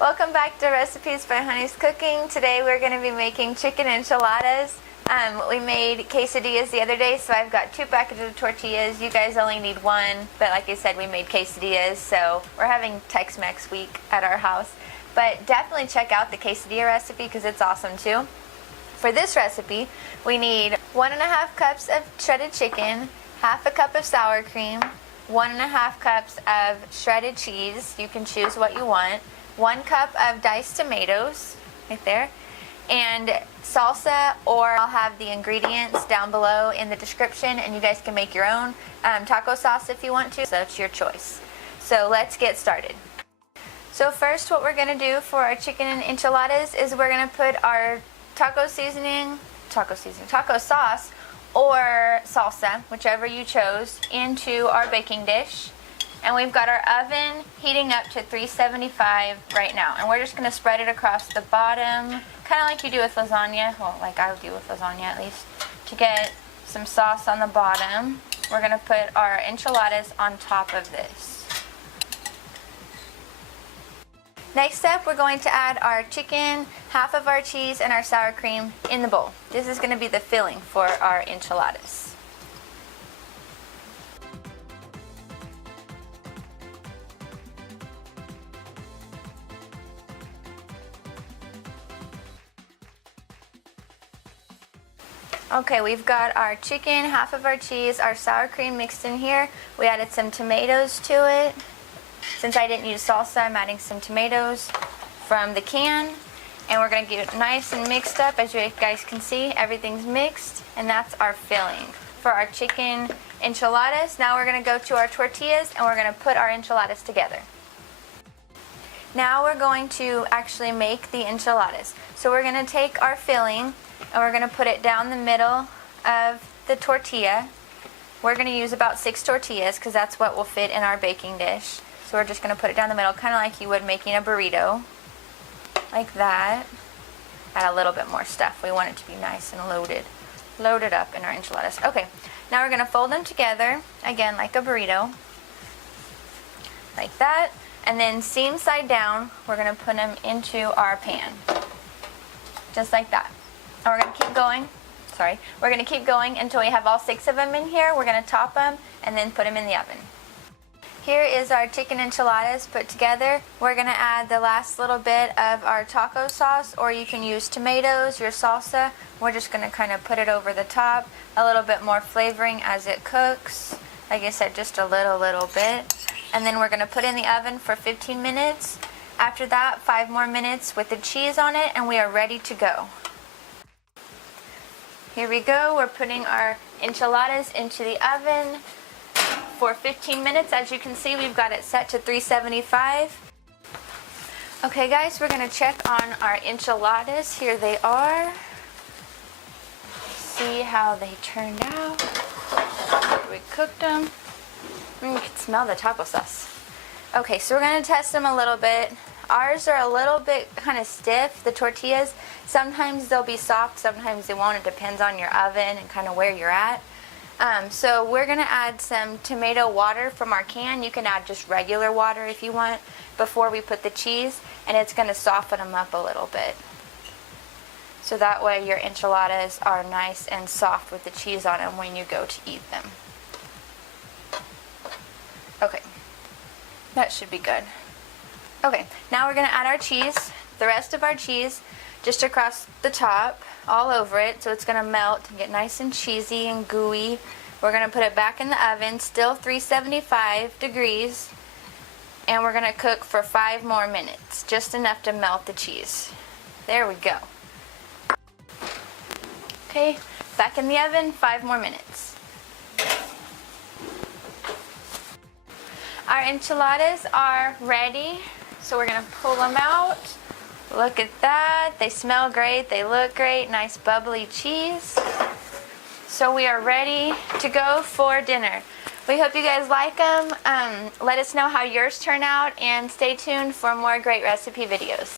Welcome back to Recipes by Honey's Cooking. Today we're going to be making chicken enchiladas. We made quesadillas the other day, so I've got 2 packets of tortillas. You guys only need 1, but like I said, we made quesadillas, so we're having Tex-Mex week at our house. But definitely check out the quesadilla recipe because it's awesome too. For this recipe, we need 1.5 cups of shredded chicken, 1/2 cup of sour cream, 1.5 cups of shredded cheese. You can choose what you want. 1 cup of diced tomatoes, right there, and salsa, or I'll have the ingredients down below in the description, and you guys can make your own taco sauce if you want to, so it's your choice. So let's get started. So first, what we're going to do for our chicken enchiladas is we're going to put our taco sauce, or salsa, whichever you chose, into our baking dish. And we've got our oven heating up to 375 right now. And we're just going to spread it across the bottom, kind of like you do with lasagna, well, like I would do with lasagna at least, to get some sauce on the bottom. We're going to put our enchiladas on top of this. Next up, we're going to add our chicken, 1/2 of our cheese, and our sour cream in the bowl. This is going to be the filling for our enchiladas. Okay, we've got our chicken, 1/2 of our cheese, our sour cream mixed in here. We added some tomatoes to it. Since I didn't use salsa, I'm adding some tomatoes from the can. And we're going to get it nice and mixed up. As you guys can see, everything's mixed. And that's our filling for our chicken enchiladas. Now we're going to go to our tortillas and we're going to put our enchiladas together. Now we're going to actually make the enchiladas. So we're going to take our filling and we're going to put it down the middle of the tortilla. We're going to use about 6 tortillas because that's what will fit in our baking dish. So we're just going to put it down the middle, kind of like you would making a burrito, like that. Add a little bit more stuff. We want it to be nice and loaded up in our enchiladas. Okay, now we're going to fold them together, again like a burrito, like that. And then seam side down, we're going to put them into our pan, just like that. And we're going to keep going. We're going to keep going until we have all 6 of them in here. We're going to top them and then put them in the oven. Here is our chicken enchiladas put together. We're going to add the last little bit of our taco sauce, or you can use tomatoes, your salsa. We're just going to kind of put it over the top, a little bit more flavoring as it cooks. Like I said, just a little bit. And then we're going to put in the oven for 15 minutes. After that, 5 more minutes with the cheese on it, and we are ready to go. Here we go. We're putting our enchiladas into the oven for 15 minutes. As you can see, we've got it set to 375. Okay guys, we're going to check on our enchiladas. Here they are. See how they turned out. We cooked them. You can smell the taco sauce. Okay, so we're going to test them a little bit. Ours are a little bit kind of stiff, the tortillas. Sometimes they'll be soft, sometimes they won't. It depends on your oven and kind of where you're at. So we're going to add some tomato water from our can. You can add just regular water if you want before we put the cheese, and it's going to soften them up a little bit. So that way your enchiladas are nice and soft with the cheese on them when you go to eat them. Okay, that should be good. Okay, now we're going to add our cheese, the rest of our cheese, just across the top, all over it, so it's going to melt and get nice and cheesy and gooey. We're going to put it back in the oven, still 375 degrees, and we're going to cook for 5 more minutes, just enough to melt the cheese. There we go. Okay, back in the oven, 5 more minutes. Our enchiladas are ready, so we're going to pull them out. Look at that. They smell great. They look great. Nice bubbly cheese. So we are ready to go for dinner. We hope you guys like them. Let us know how yours turn out, and stay tuned for more great recipe videos.